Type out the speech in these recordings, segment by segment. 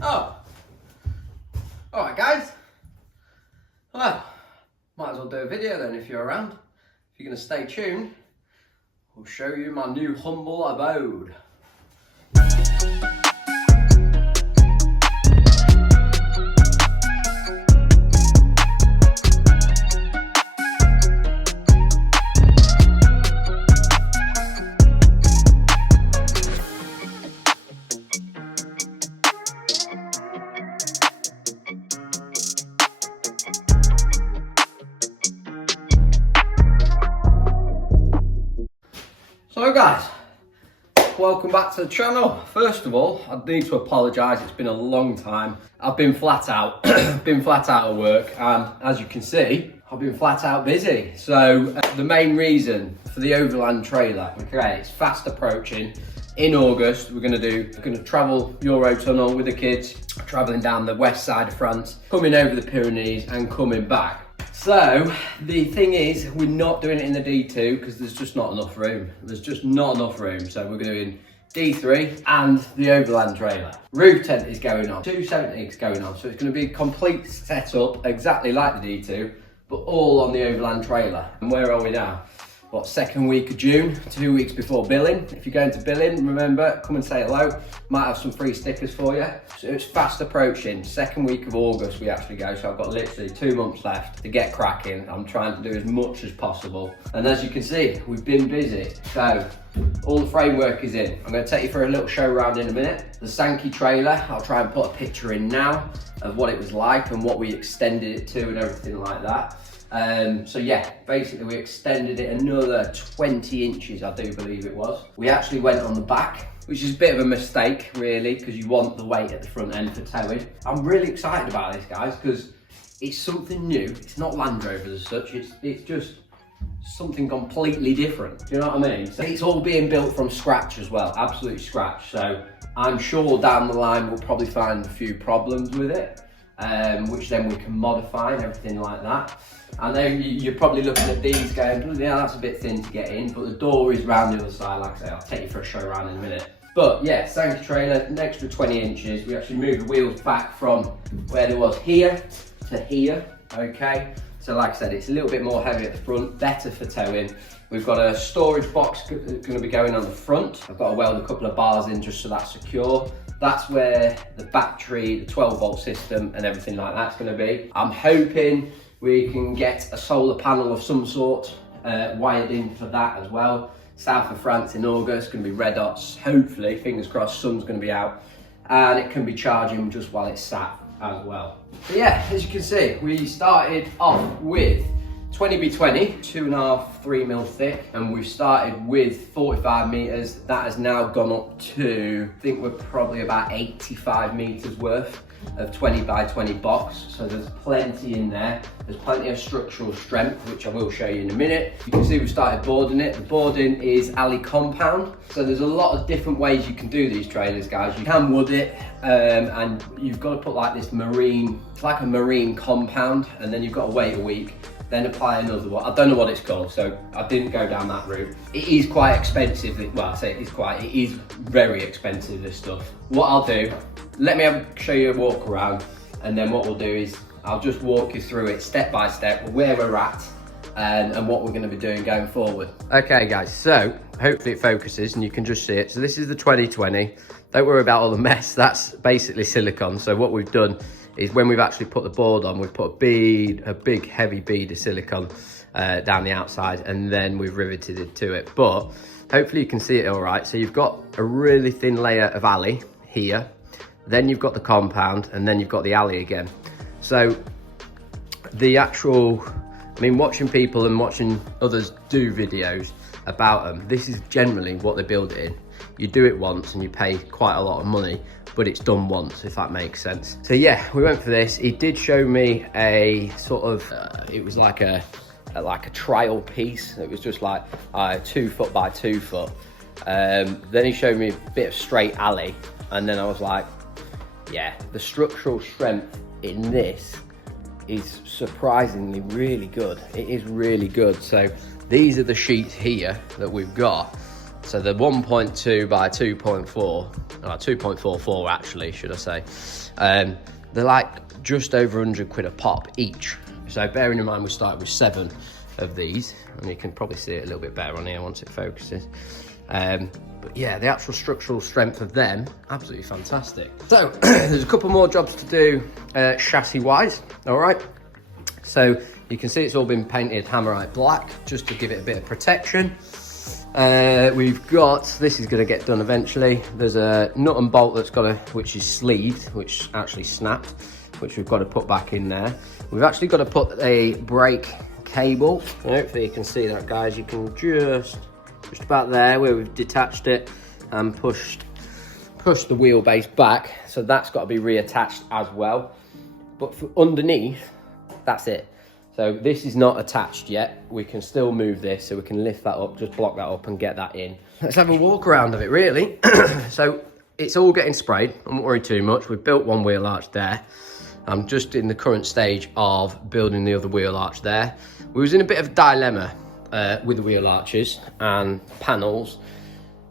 Oh, alright guys, well, might as well do a video then if you're around. If you're going to stay tuned, I'll show you my new humble abode. So guys, welcome back to the channel. First of all, I need to apologise, it's been a long time. I've been flat out, at work, and as you can see, I've been flat out busy. So the main reason for the Overland trailer, okay, it's fast approaching. In August, we're going to travel Eurotunnel with the kids, travelling down the west side of France, coming over the Pyrenees and coming back. So the thing is, we're not doing it in the D2 because there's just not enough room. So we're doing D3 and the Overland trailer. Roof tent is going on, 270 is going on. So it's going to be a complete setup, exactly like the D2, but all on the Overland trailer. And where are we now? What, second week of June, 2 weeks before billing. If you're going to billing, remember, come and say hello. Might have some free stickers for you. So it's fast approaching. Second week of August we actually go. So I've got literally 2 months left to get cracking. I'm trying to do as much as possible. And as you can see, we've been busy. So all the framework is in. I'm going to take you for a little show around in a minute. The Sankey trailer, I'll try and put a picture in now of what it was like and what we extended it to and everything like that. So yeah, basically we extended it another 20 inches, I do believe it was. We actually went on the back, which is a bit of a mistake really, because you want the weight at the front end for towing. I'm really excited about this, guys, because it's something new. It's not Land Rovers as such, it's just something completely different. Do you know what I mean? So it's all being built from scratch as well, absolute scratch. So I'm sure down the line we'll probably find a few problems with it, which then we can modify and everything like that. I know you're probably looking at these going, yeah, that's a bit thin to get in, but the door is round the other side. Like I say, I'll take you for a show around in a minute. But yeah, Sankey trailer, an extra 20 inches. We actually moved the wheels back from where it was here to here, okay? So like I said, it's a little bit more heavy at the front, better for towing. We've got a storage box going to be going on the front. I've got to weld a couple of bars in just so that's secure. That's where the battery, the 12-volt system and everything like that's going to be. I'm hoping we can get a solar panel of some sort wired in for that as well. South of France in August, going to be red hots. Hopefully, fingers crossed, sun's going to be out. And it can be charging just while it's sat as well. So yeah, as you can see, we started off with 20x20, 2.5, 3 mil thick, and we've started with 45 meters. That has now gone up to, I think we're probably about 85 meters worth of 20x20 box. So there's plenty in there. There's plenty of structural strength, which I will show you in a minute. You can see we've started boarding it. The boarding is alley compound. So there's a lot of different ways you can do these trailers, guys. You can wood it, and you've got to put like this marine, it's like a marine compound, and then you've got to wait a week. Then apply another one. I don't know what it's called, so I didn't go down that route. It is quite expensive. Well, I say it is very expensive, this stuff. What I'll do, let me show you a walk around, and then what we'll do is I'll just walk you through it step by step, where we're at, and what we're going to be doing going forward. Okay guys, so hopefully it focuses and you can just see it. So this is the 2020. Don't worry about all the mess, that's basically silicone. So what we've done is when we've actually put the board on, we've put a big heavy bead of silicone down the outside, and then we've riveted it to it. But hopefully you can see it all right. So you've got a really thin layer of alley here, then you've got the compound, and then you've got the alley again. So the actual, I mean, watching people and watching others do videos about them, this is generally what they build it in. You do it once and you pay quite a lot of money, but it's done once, if that makes sense. So yeah, we went for this. He did show me a sort of, it was like a trial piece. It was just like 2 foot by 2 foot. Then he showed me a bit of straight alley, and then I was like, yeah, the structural strength in this is surprisingly really good. It is really good. So these are the sheets here that we've got. So the 1.2 by 2.4, 2.44 actually, should I say. They're like just over 100 quid a pop each. So bearing in mind we started with 7 of these, and you can probably see it a little bit better on here once it focuses. But yeah, the actual structural strength of them, absolutely fantastic. So there's a couple more jobs to do chassis wise, all right? So you can see it's all been painted Hammerite black, just to give it a bit of protection. We've got, this is going to get done eventually. There's a nut and bolt that's got which is sleeved, which actually snapped, which we've got to put back in there. We've actually got to put a brake cable. And hopefully you can see that, guys. You can just about there where we've detached it and pushed the wheelbase back. So that's got to be reattached as well. But for underneath, that's it. So this is not attached yet. We can still move this, so we can lift that up, just block that up and get that in. Let's have a walk around of it, really. So it's all getting sprayed. I won't worry too much. We've built one wheel arch there. I'm just in the current stage of building the other wheel arch there. We was in a bit of a dilemma with the wheel arches and panels,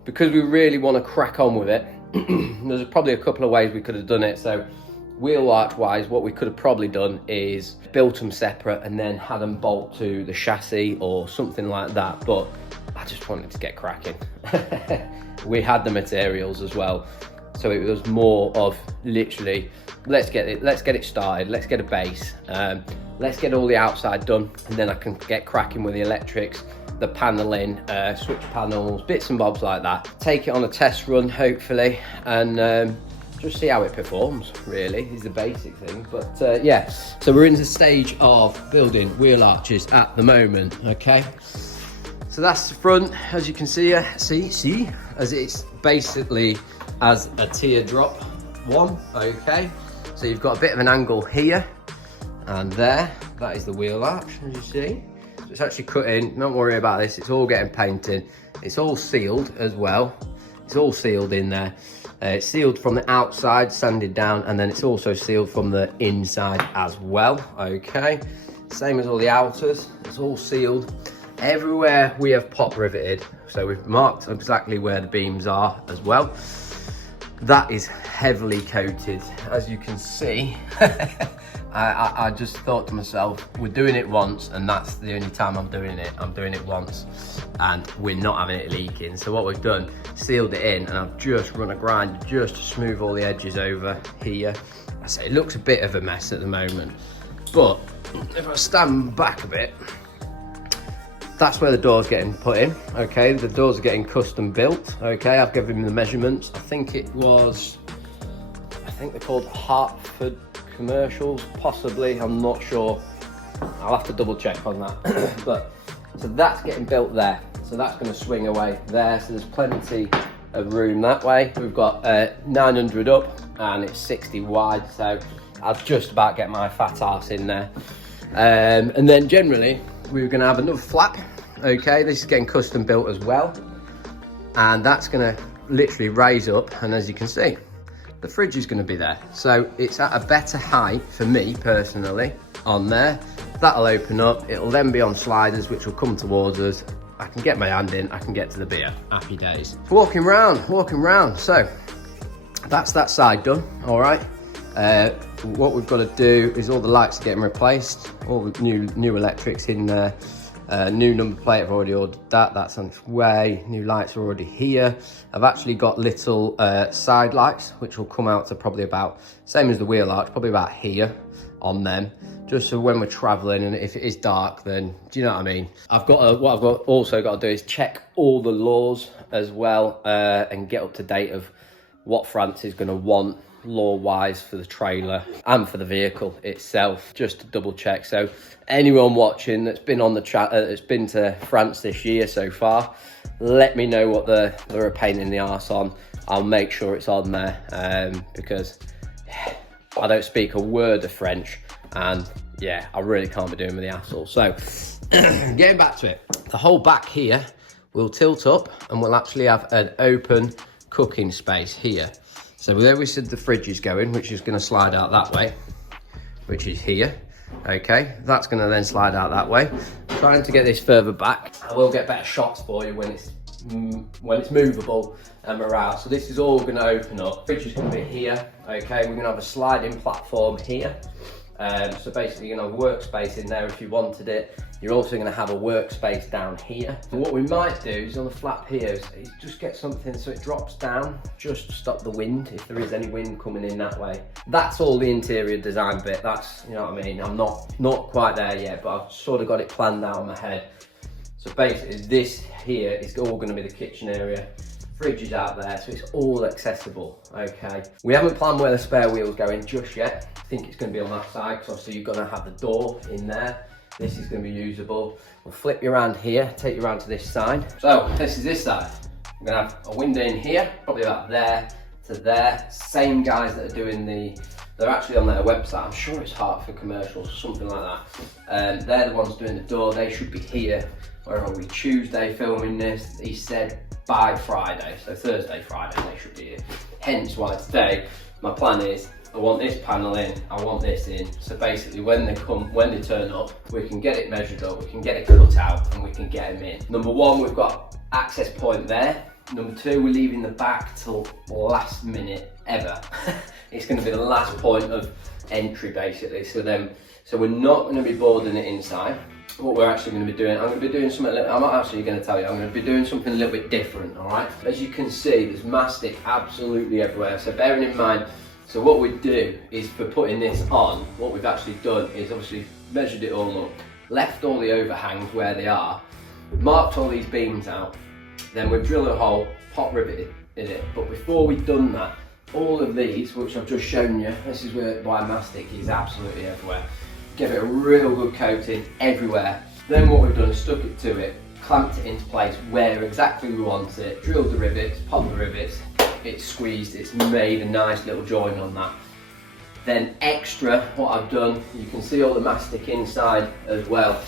because we really want to crack on with it. There's probably a couple of ways we could have done it. So wheel arch wise, what we could have probably done is built them separate and then had them bolt to the chassis or something like that, but I just wanted to get cracking. We had the materials as well, so it was more of literally, let's get it started, let's get a base, let's get all the outside done, and then I can get cracking with the electrics, the paneling, switch panels, bits and bobs like that. Take it on a test run, hopefully, and just see how it performs, really, is the basic thing. But yeah, so we're in the stage of building wheel arches at the moment, okay? So that's the front, as you can see, see, as it's basically as a teardrop one, okay? So you've got a bit of an angle here and there. That is the wheel arch, as you see. So it's actually cut in, don't worry about this, it's all getting painted. It's all sealed as well. It's all sealed in there. It's sealed from the outside, sanded down, and then it's also sealed from the inside as well, okay? Same as all the outers, it's all sealed. Everywhere we have pop riveted, so we've marked exactly where the beams are as well. That is heavily coated, as you can see. I just thought to myself, we're doing it once, and that's the only time I'm doing it. I'm doing it once, and we're not having it leaking. So what we've done, sealed it in, and I've just run a grinder just to smooth all the edges over here. I say it looks a bit of a mess at the moment, but if I stand back a bit, that's where the door's getting put in, okay? The doors are getting custom built, okay? I've given him the measurements. I think they're called Hartford Commercials, possibly, I'm not sure. I'll have to double check on that. But, so that's getting built there. So that's gonna swing away there. So there's plenty of room that way. We've got 900 up and it's 60 wide. So I'll just about get my fat ass in there. And then generally, we're gonna have another flap, okay? This is getting custom built as well. And that's gonna literally raise up, and as you can see, the fridge is gonna be there. So it's at a better height for me personally on there. That'll open up, it'll then be on sliders, which will come towards us. I can get my hand in, I can get to the beer, happy days. Walking round. So that's that side done, all right? What we've got to do is all the lights are getting replaced, all the new electrics in there, new number plate, I've already ordered that, that's on its way, new lights are already here. I've actually got little side lights, which will come out to probably about, same as the wheel arch, probably about here on them, just so when we're traveling and if it is dark, then, do you know what I mean? What I've also got to do is check all the laws as well, and get up to date of what France is going to want law-wise for the trailer and for the vehicle itself, just to double check. So anyone watching that's been on the chat, that's been to France this year so far, let me know what they're a pain in the arse on. I'll make sure it's on there, because I don't speak a word of French, and yeah, I really can't be doing with the hassle. So getting back to it, the whole back here will tilt up and we'll actually have an open cooking space here. So where we said the fridge is going, which is going to slide out that way, which is here, okay? That's going to then slide out that way. I'm trying to get this further back. I will get better shots for you when it's when it's movable and we're out. So this is all going to open up. Fridge is going to be here. Okay, we're going to have a sliding platform here. So basically you're going to have a workspace in there if you wanted it. You're also going to have a workspace down here. And what we might do is on the flap here is just get something so it drops down, just to stop the wind if there is any wind coming in that way. That's all the interior design bit. That's, you know what I mean, I'm not quite there yet, but I've sort of got it planned out in my head. So basically this here is all going to be the kitchen area. Fridge is out there, so it's all accessible. Okay, we haven't planned where the spare wheels go in just yet. I think it's going to be on that side because obviously you're going to have the door in there. This is going to be usable. We'll flip you around here, take you around to this side. So this is this side. We're going to have a window in here, probably about there to there. Same guys that are doing they're actually on their website. I'm sure it's Hartford Commercials or something like that. They're the ones doing the door. They should be here. Where are we? Tuesday filming this. He said by Friday, so Thursday, Friday they should be here. Hence why today my plan is I want this panel in, I want this in. So basically when they turn up, we can get it measured up, we can get it cut out and we can get them in. Number one, we've got access point there. Number two, we're leaving the back till last minute ever. It's going to be the last point of entry basically. So we're not going to be boarding it inside. What we're actually going to be doing, I'm going to be doing something, I'm not actually going to tell you, I'm going to be doing something a little bit different, alright? As you can see, there's mastic absolutely everywhere, so bearing in mind, so what we do is for putting this on, what we've actually done is obviously measured it all up, left all the overhangs where they are, marked all these beams out, then we've drilled a hole, pot riveted in it, but before we've done that, all of these, which I've just shown you, this is why mastic is absolutely everywhere. Give it a real good coating everywhere. Then what we've done is stuck it to it, clamped it into place where exactly we want it, drilled the rivets, popped the rivets, it's squeezed, it's made a nice little join on that. Then extra, what I've done, you can see all the mastic inside as well.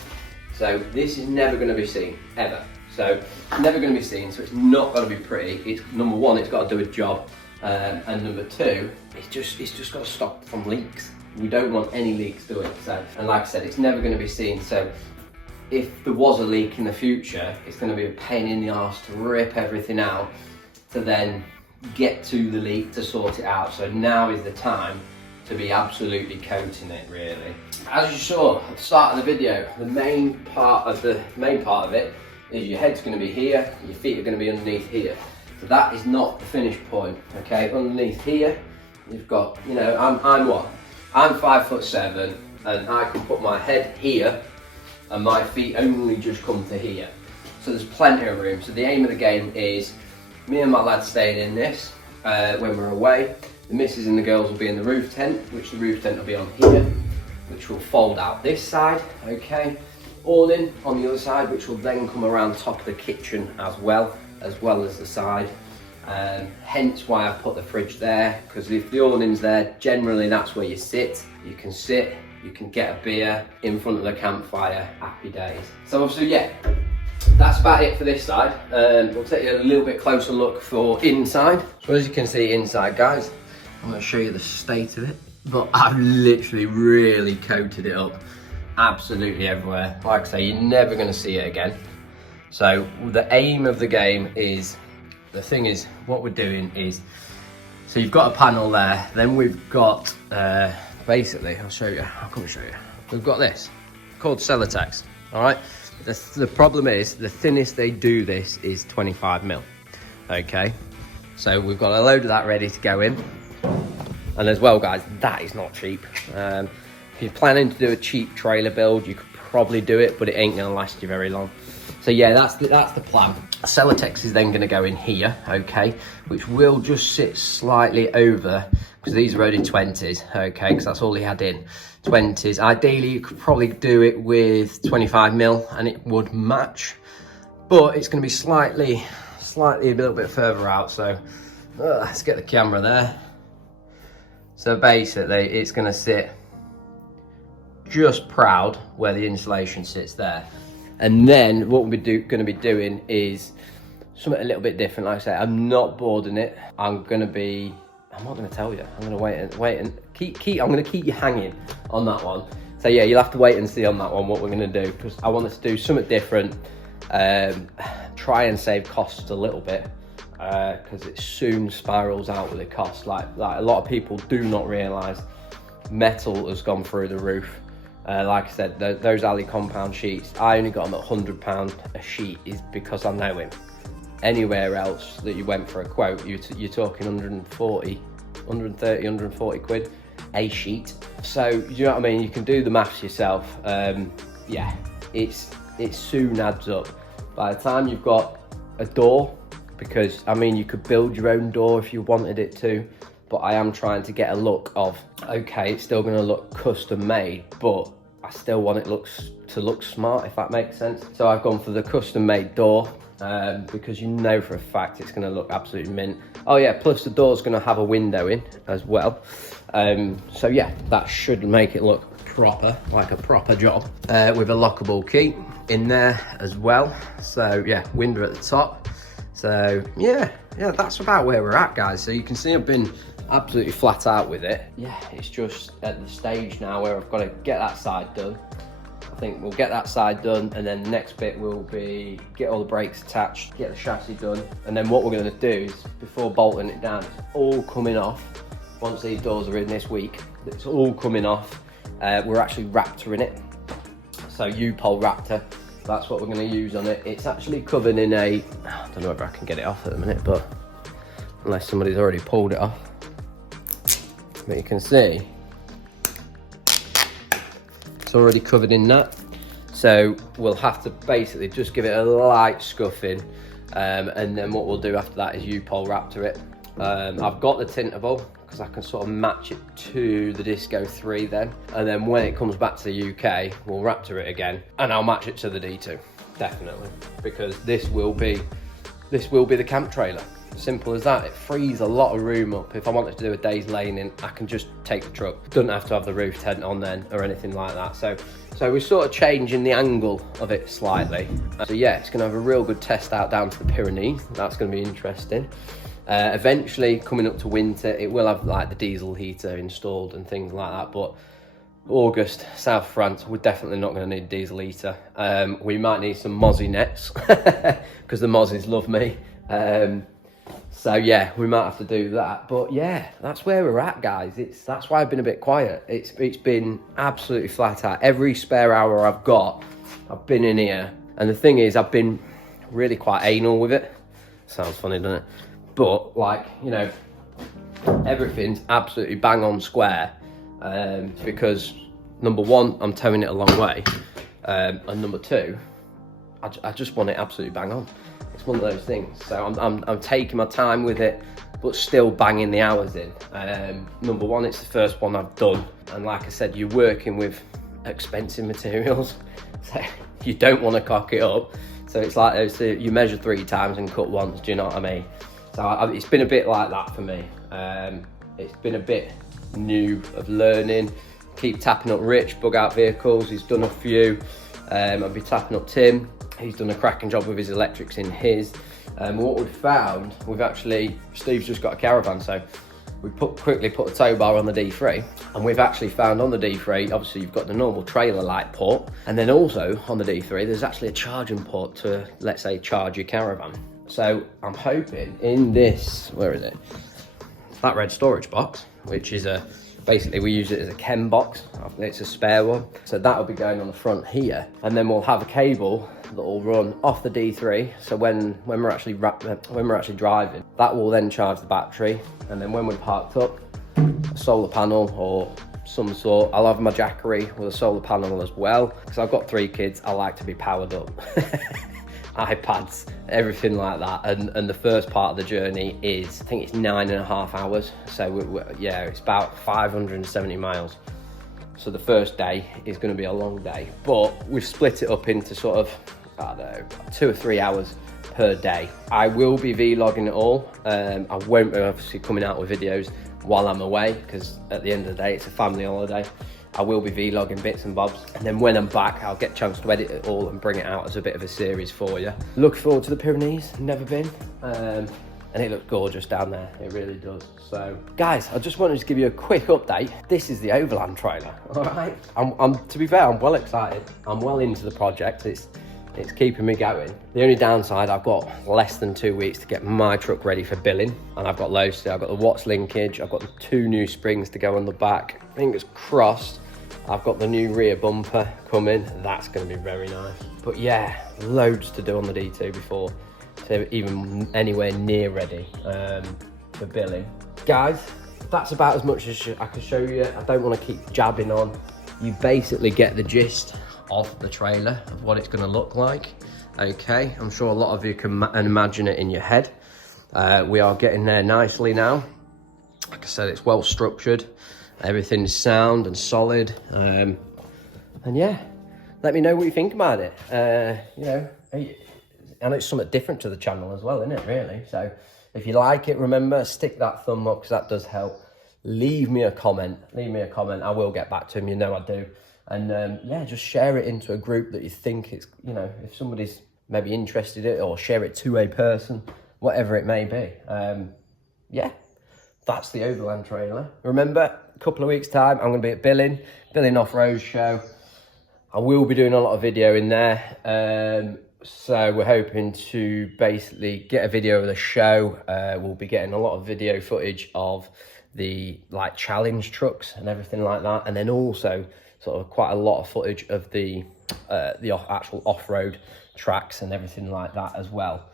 So this is never going to be seen, ever. So it's never going to be seen, so it's not going to be pretty. It's number one, it's got to do a job. And number two, it's just got to stop from leaks. We don't want any leaks to it. So, and like I said, it's never going to be seen. So if there was a leak in the future, it's going to be a pain in the arse to rip everything out to then get to the leak to sort it out. So now is the time to be absolutely coating it, really. As you saw at the start of the video, the main part of it is your head's going to be here, your feet are going to be underneath here. So that is not the finish point. Okay, underneath here, you've got, you know, I'm what? I'm 5'7" and I can put my head here and my feet only just come to here. So there's plenty of room. So the aim of the game is me and my lads staying in this when we're away. The missus and the girls will be in the roof tent, which the roof tent will be on here, which will fold out this side, okay? Awning on the other side, which will then come around top of the kitchen as well as the side. Hence why I've put the fridge there, because if the awning's there, generally that's where you sit. You can sit, you can get a beer in front of the campfire, happy days. So obviously, yeah, that's about it for this side. We'll take you a little bit closer look for inside. So as you can see inside, guys, I'm going to show you the state of it, but I've literally really coated it up absolutely everywhere. Like I say, you're never going to see it again. So the aim of the game is, the thing is, what we're doing is, so you've got a panel there, then we've got, basically, I'll show you, I'll come show you. We've got this, called Celotex, all right? The problem is, the thinnest they do this is 25mm, okay? So we've got a load of that ready to go in. And as well, guys, that is not cheap. If you're planning to do a cheap trailer build, you could probably do it, but it ain't gonna last you very long. So yeah, that's the plan. Celotex is then going to go in here, okay, which will just sit slightly over, because these are only 20s, okay, because that's all he had in, 20s. Ideally, you could probably do it with 25mm and it would match, but it's going to be slightly a little bit further out. So let's get the camera there. So basically, it's going to sit just proud where the insulation sits there. And then what we're going to be doing is something a little bit different. Like I say, I'm not boarding it. I'm not going to tell you. I'm going to wait and I'm going to keep you hanging on that one. So yeah, you'll have to wait and see on that one what we're going to do, because I want us to do something different. try and save costs a little bit, because it soon spirals out with the cost. Like a lot of people do not realise metal has gone through the roof. Like I said, those alley compound sheets, I only got them at £100 a sheet, is because I know him. Anywhere else that you went for a quote, you're talking 130, 140 quid a sheet. So, you know what I mean? You can do the maths yourself. Yeah, it soon adds up. By the time you've got a door, because I mean, you could build your own door if you wanted it to, but I am trying to get a look of, okay, it's still going to look custom made, but I still want it to look smart, if that makes sense. So I've gone for the custom made door, because you know for a fact it's going to look absolutely mint. Oh yeah, plus the door's going to have a window in as well. So yeah, that should make it look proper, like a proper job, with a lockable key in there as well. So yeah, window at the top. So yeah, that's about where we're at, guys. So you can see I've been absolutely flat out with it. Yeah, it's just at the stage now where I've got to get that side done. I think we'll get that side done, and then the next bit will be get all the brakes attached, get the chassis done, and then what we're going to do is, before bolting it down, it's all coming off. Once these doors are in this week, it's all coming off. We're actually Raptoring it, so U-pole Raptor. That's what we're going to use on it. It's actually covered in a, I don't know whether I can get it off at the minute, but unless somebody's already pulled it off. But you can see it's already covered in that. So we'll have to basically just give it a light scuffing, and then what we'll do after that is U-pole Raptor it. I've got the tintable because I can sort of match it to the Disco 3 then, and then when it comes back to the UK, we'll Raptor it again, and I'll match it to the D2, definitely, because this will be the camp trailer. Simple as that. It frees a lot of room up. If I wanted to do a day's laning, I can just take the truck. Doesn't have to have the roof tent on then or anything like that. So we're sort of changing the angle of it slightly. So yeah, it's going to have a real good test out down to the Pyrenees. That's going to be interesting. Eventually, coming up to winter, it will have like the diesel heater installed and things like that. But August, South France, we're definitely not going to need a diesel heater. We might need some mozzie nets because the mozzies love me. So yeah, we might have to do that. But yeah, that's where we're at, guys. That's why I've been a bit quiet. It's been absolutely flat out. Every spare hour I've got, I've been in here. And the thing is, I've been really quite anal with it. Sounds funny, doesn't it? But like, you know, everything's absolutely bang on square, because number one, I'm towing it a long way, and number two, I just want it absolutely bang on. It's one of those things. So I'm taking my time with it, but still banging the hours in. Number one, it's the first one I've done, and like I said, you're working with expensive materials, so you don't want to cock it up. So it's like you measure 3 times and cut once. Do you know what I mean? So it's been a bit like that for me. It's been a bit new of learning. Keep tapping up Rich, Bug Out Vehicles. He's done a few. I'll be tapping up Tim. He's done a cracking job with his electrics in his. What we've found, Steve's just got a caravan, so we quickly put a tow bar on the D3, and we've actually found on the D3, obviously you've got the normal trailer light port, and then also on the D3, there's actually a charging port to, let's say, charge your caravan. So I'm hoping in this, where is it? That red storage box, which is basically we use it as a chem box. It's a spare one. So that'll be going on the front here. And then we'll have a cable that will run off the D3. So when we're actually driving, that will then charge the battery. And then when we're parked up, a solar panel or some sort. I'll have my Jackery with a solar panel as well, because I've got 3 kids. I like to be powered up. iPads, everything like that, and the first part of the journey is, I think it's 9.5 hours, so yeah, it's about 570 miles. So the first day is going to be a long day, but we've split it up into sort of, I don't know, 2 or 3 hours per day. I will be vlogging it all. I won't be obviously coming out with videos while I'm away, because at the end of the day it's a family holiday. I will be vlogging bits and bobs, and then when I'm back, I'll get a chance to edit it all and bring it out as a bit of a series for you. Looking forward to the Pyrenees, never been, and it looks gorgeous down there, it really does. So, guys, I just wanted to give you a quick update. This is the Overland trailer, all right? To be fair, I'm well excited. I'm well into the project. It's keeping me going. The only downside, I've got less than 2 weeks to get my truck ready for billing, and I've got loads to do. I've got the Watts linkage, I've got the 2 new springs to go on the back. Fingers crossed, I've got the new rear bumper coming. That's going to be very nice. But yeah, loads to do on the D2 before so even anywhere near ready for billing. Guys, that's about as much as I can show you. I don't want to keep jabbing on. You basically get the gist of the trailer, of what it's going to look like. Okay, I'm sure a lot of you can imagine it in your head. We are getting there nicely now. Like I said, it's well structured. Everything's sound and solid. And yeah, let me know what you think about it. You know, and it's something different to the channel as well, isn't it, really? So if you like it, remember, stick that thumb up, because that does help. Leave me a comment. I will get back to them, you know I do. And yeah, just share it into a group that you think it's, you know, if somebody's maybe interested in it, or share it to a person, whatever it may be. Yeah, that's the Overland trailer. Remember, a couple of weeks time, I'm going to be at Billing Off-Road Show. I will be doing a lot of video in there. So we're hoping to basically get a video of the show. We'll be getting a lot of video footage of the like challenge trucks and everything like that, and then also sort of quite a lot of footage of the actual off-road tracks and everything like that as well.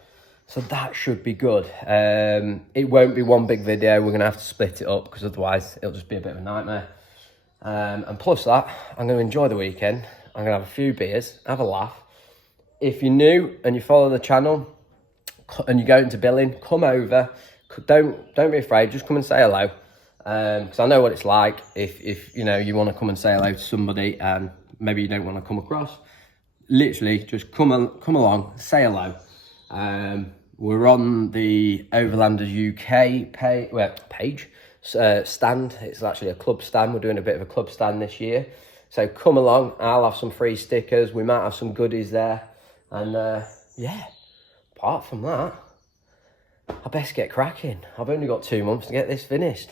So that should be good. It won't be one big video. We're gonna have to split it up, because otherwise it'll just be a bit of a nightmare. And plus that, I'm gonna enjoy the weekend. I'm gonna have a few beers, have a laugh. If you're new and you follow the channel and you go into Billing, come over. Don't be afraid, just come and say hello. Because I know what it's like if you know, you want to come and say hello to somebody and maybe you don't want to come across. Literally, just come along, say hello. We're on the Overlanders UK page stand. It's actually a club stand. We're doing a bit of a club stand this year. So come along, I'll have some free stickers. We might have some goodies there. And yeah, apart from that, I best get cracking. I've only got 2 months to get this finished.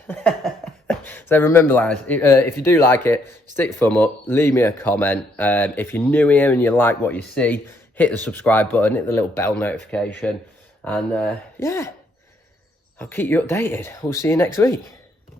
So remember, lads, if you do like it, stick a thumb up, leave me a comment. If you're new here and you like what you see, hit the subscribe button, hit the little bell notification. And yeah, I'll keep you updated. We'll see you next week.